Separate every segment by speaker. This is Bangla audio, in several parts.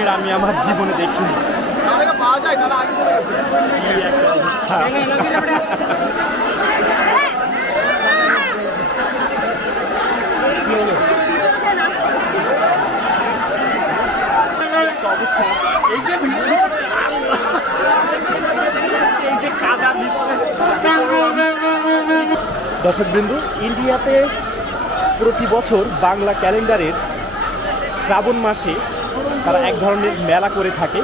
Speaker 1: রঙের আমি আমার জীবনে দেখিনি। এই ইন্ডিয়াতে প্রতি বছর বাংলা ক্যালেন্ডারের শ্রাবণ মাসে তারা এক ধরনের মেলা করে থাকে।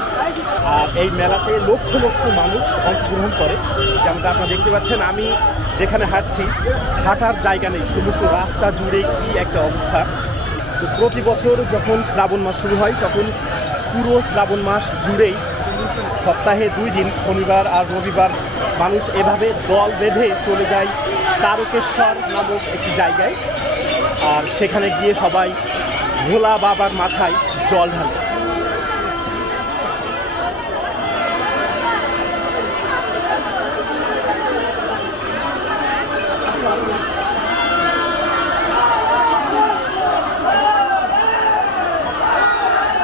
Speaker 1: আর এই মেলাতে লক্ষ লক্ষ মানুষ অংশগ্রহণ করে। যেমনটা আপনারা দেখতে পাচ্ছেন, আমি যেখানে হাঁটছি, হাঁটার জায়গা নেই। সমস্ত রাস্তা জুড়ে কি একটা অবস্থা। তো প্রতি বছর যখন শ্রাবণ মাস শুরু হয়, তখন পুরো শ্রাবণ মাস জুড়েই সপ্তাহে দুই দিন, শনিবার আর রবিবার, মানুষ এভাবে দল বেঁধে চলে যায় তারকেশ্বর নামক একটি জায়গায়। আর সেখানে গিয়ে সবাই ভোলা বাবার মাথায় জল ঢালে।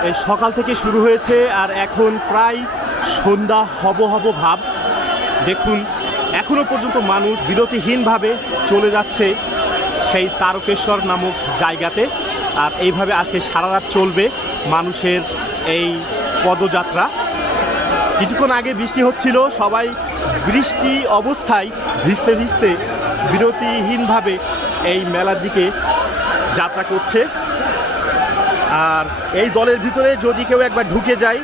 Speaker 1: এই সকাল থেকে শুরু হয়েছে আর এখন প্রায় সন্ধ্যা হব হব ভাব। দেখুন এখনও পর্যন্ত মানুষ বিরতিহীনভাবে চলে যাচ্ছে সেই তারকেশ্বর নামক জায়গাতে। আর এইভাবে আজকে সারা রাত চলবে মানুষের এই পদযাত্রা। কিছুক্ষণ আগে বৃষ্টি হচ্ছিল, সবাই বৃষ্টি অবস্থায় ভিজতে ভিজতে বিরতিহীনভাবে এই মেলার দিকে যাত্রা করছে। আর এই দলের ভিতরে যদি কেউ একবার ঢুকে যায়,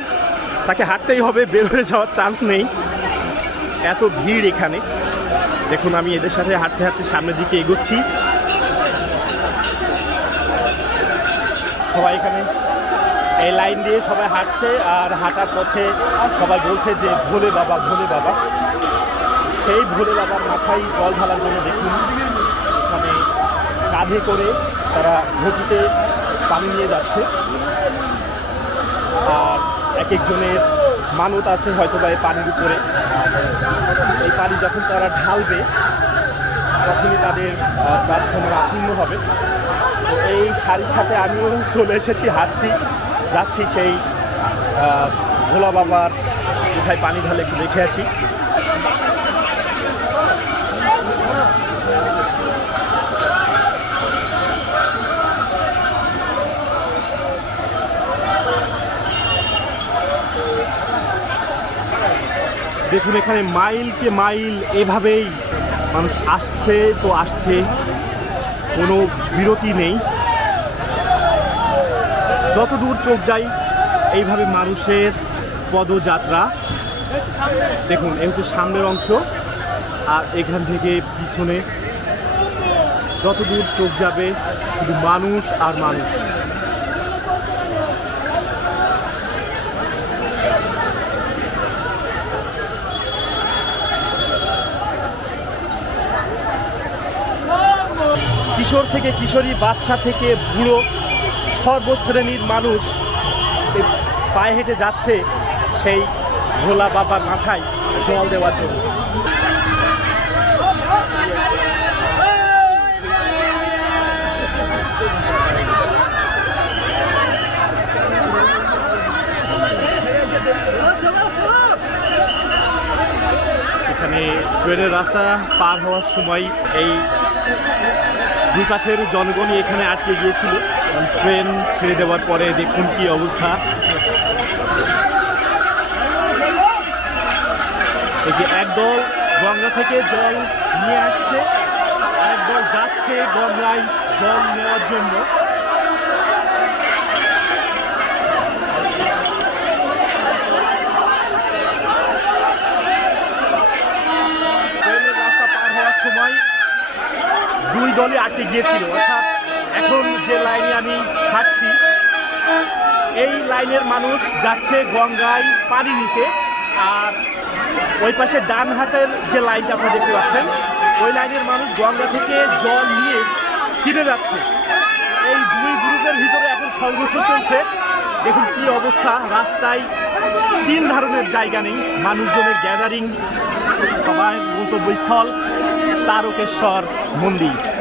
Speaker 1: তাকে হাঁটতেই হবে, বের হয়ে যাওয়ার চান্স নেই। এত ভিড় এখানে। দেখুন, আমি এদের সাথে হাঁটতে হাঁটতে সামনের দিকে এগোচ্ছি। সবাই এখানে এই লাইন দিয়ে সবাই হাঁটছে আর হাঁটার পথে সবাই বলছে যে, ভোলে বাবা ভোলে বাবা। সেই ভোলে বাবার মাথায় জল ঢালার জন্য দেখুন, এখানে কাঁধে করে তারা ঘটিতে পানি নিয়ে যাচ্ছে। আর এক একজনের মানত আছে হয়তো বা এই পানির উপরে। এই পানি যখন তারা ঢালবে, তখনই তাদের প্রার্থনা পূর্ণ হবে। তো এই শাড়ির সাথে আমিও চলে এসেছি, হাঁটছি, যাচ্ছি সেই ভোলা বাবার কোথায় পানি ঢালে একটু দেখে আসি। দেখুন এখানে মাইল মাইলকে মাইল এভাবেই মানুষ আসছে তো আসছে। কোনো বিরতি নেই। যত দূর চোখ যায়, এইভাবে মানুষের পদযাত্রা। দেখুন, এই হচ্ছে সামনের অংশ। আর এখান থেকে পিছনে যত দূর চোখ যাবে, শুধু মানুষ আর মানুষ। কিশোর থেকে কিশোরী, বাচ্চা থেকে বুড়ো সর্বশ্রেণীর মানুষ পায়ে হেঁটে যাচ্ছে সেই ভোলা বাবার মাথায় জল দেওয়ার জন্য। এখানে ট্রেনের রাস্তা পার হওয়ার সময় এই দুই পাশের জনগণই এখানে আটকে গিয়েছিল। ট্রেন ছেড়ে দেওয়ার পরে দেখুন কি অবস্থা। এই একদল গঙ্গা থেকে জল নিয়ে আসছে একদল যাচ্ছে গঙ্গায় জল নেওয়ার জন্য ট্রেনের রাস্তা পার হওয়ার সময় দুই দলে আটকে গিয়েছিল। অর্থাৎ এখন যে লাইনে আমি হাঁটছি এই লাইনের মানুষ যাচ্ছে গঙ্গায় পানি নিতে। আর ওই পাশে ডান হাতের যে লাইনটা আপনারা দেখতে পাচ্ছেন, ওই লাইনের মানুষ গঙ্গা থেকে জল নিয়ে ফিরে যাচ্ছে। এই দুই গ্রুপের ভিতরে এখন সংঘর্ষ চলছে। দেখুন কি অবস্থা, রাস্তায় তিন ধরনের জায়গা নেই। মানুষজনের গ্যাদারিং সবাই গন্তব্যস্থল। তারকেশ্বর মন্দির।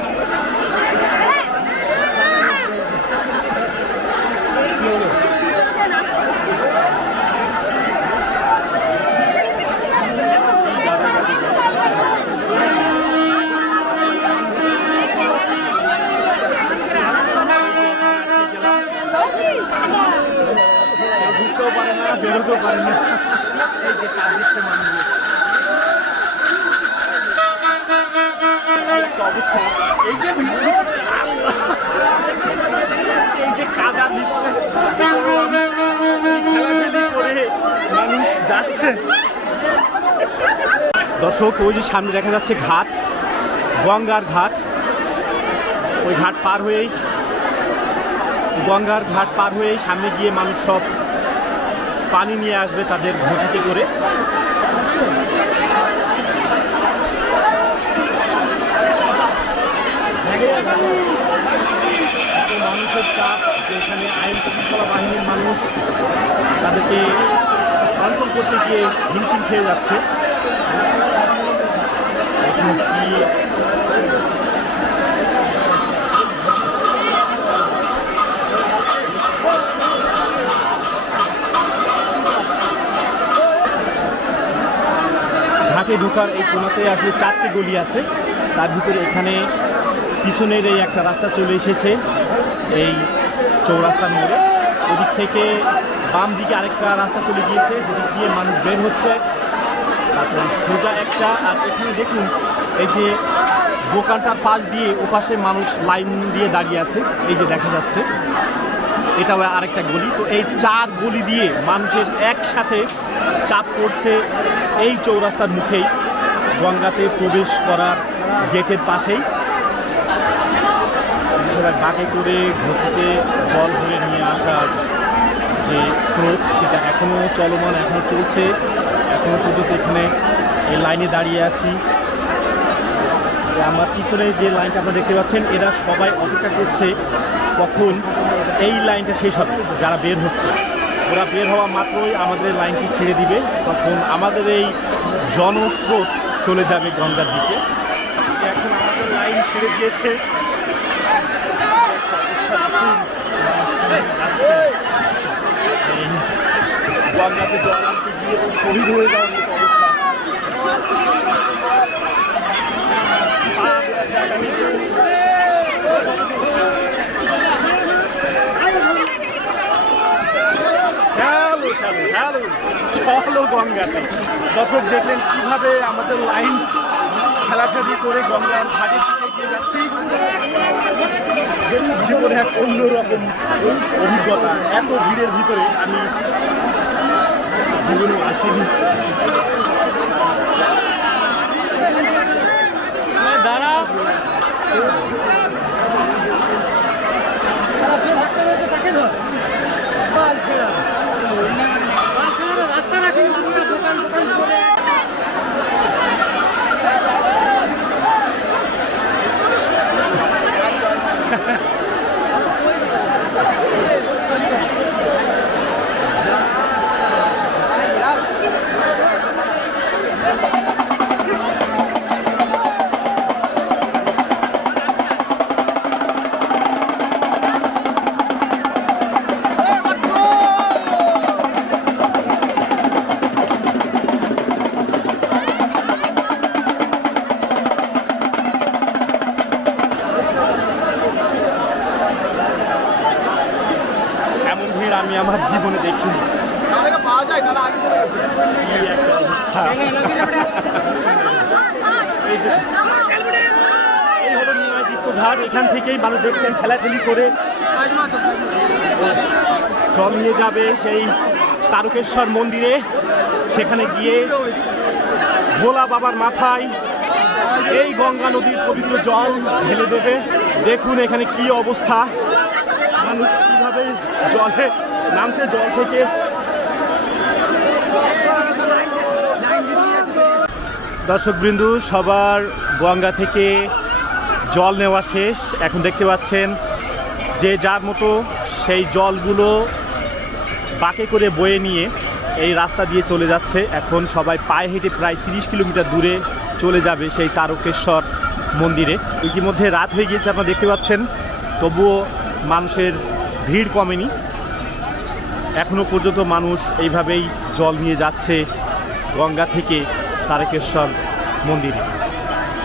Speaker 1: মানুষ যাচ্ছে। দর্শক, ওই যে সামনে দেখা যাচ্ছে ঘাট, গঙ্গার ঘাট। ওই ঘাট পার হয়েই, গঙ্গার ঘাট পার হয়েই সামনে গিয়ে মানুষ সব পানি নিয়ে আসবে তাদের ঘটিতে করে। মানুষের চাপ যে এখানে আইন শৃঙ্খলা বাহিনীর মানুষ তাদেরকে অঞ্চল করতে গিয়ে হিমশিম খেয়ে যাচ্ছে এখন কি ঘাটে ঢোকার এই কোনাতে আসলে চারটি গলি আছে। তার ভিতরে এখানে পিছনের এই একটা রাস্তা চলে এসেছে, এই চৌরাস্তার মোড়ে। ওদিক থেকে বাম দিকে আরেকটা রাস্তা চলে গিয়েছে, যেদিক দিয়ে মানুষ বের হচ্ছে। তারপরে সোজা একটা, আর এখানে দেখুন, এই যে দোকানটার পাশ দিয়ে ওপাশে মানুষ লাইন দিয়ে দাঁড়িয়ে আছে, এই যে দেখা যাচ্ছে। এটাও আরেকটা গলি। তো এই চার গলি দিয়ে মানুষের একসাথে চাপ পড়ছে এই চৌরাস্তার মুখেই। গঙ্গাতে প্রবেশ করার গেটের পাশেই। সবাই বাঁকে করে ঘটিতে জল ভরে নিয়ে আসার যে স্রোত, সেটা এখনও চলমান এখনও চলছে। এখনও পর্যন্ত এখানে এই লাইনে দাঁড়িয়ে আছি। আমার পিছনে যে লাইনটা আপনারা দেখতে পাচ্ছেন, এরা সবাই অপেক্ষা করছে কখন এই লাইনটা শেষ হবে, যারা বের হচ্ছে। ওরা বের হওয়া মাত্রই আমাদের লাইনটি ছেড়ে দিবে, তখন আমাদের এই জনস্রোত চলে যাবে গঙ্গার দিকে। এখন আমাদের লাইন ছেড়ে দিয়েছে। গঙ্গাতে জল আনতে গিয়ে শহীদ হয়ে যাওয়ার মতো চলো দর্শক, দেখলেন কীভাবে আমাদের লাইন খেলাখেলি করে গঙ্গার ঘাটে যাচ্ছি। জীবনে এক অন্যরকম অভিজ্ঞতা। এত ভিড়ের ভিতরে আমি জীবনে আসিনি। দাঁড়া আমি আমার জীবনে নিমাইদীপ্ত ঘাট এখান থেকেই মানুষ দেখছেন ঠেলাঠেলি করে। জল নিয়ে যাবে সেই তারকেশ্বর মন্দিরে। সেখানে গিয়ে ভোলা বাবার মাথায় এই গঙ্গা নদীর পবিত্র জল ঢেলে দেবে। দেখুন এখানে কি অবস্থা। মানুষ কীভাবে জলে নামছে জল থেকে। দর্শকবৃন্দু, সবার গঙ্গা থেকে জল নেওয়া শেষ। এখন দেখতে পাচ্ছেন যে যার মতো সেই জলগুলো বাকে করে বয়ে নিয়ে এই রাস্তা দিয়ে চলে যাচ্ছে। এখন সবাই পায়ে হেঁটে প্রায় তিরিশ কিলোমিটার দূরে চলে যাবে সেই তারকেশ্বর মন্দিরে। ইতিমধ্যে রাত হয়ে গিয়েছে, আপনারা দেখতে পাচ্ছেন। তবুও মানুষের ভিড় কমেনি। এখনও পর্যন্ত মানুষ এইভাবেই জল নিয়ে যাচ্ছে গঙ্গা থেকে তারকেশ্বর মন্দিরে।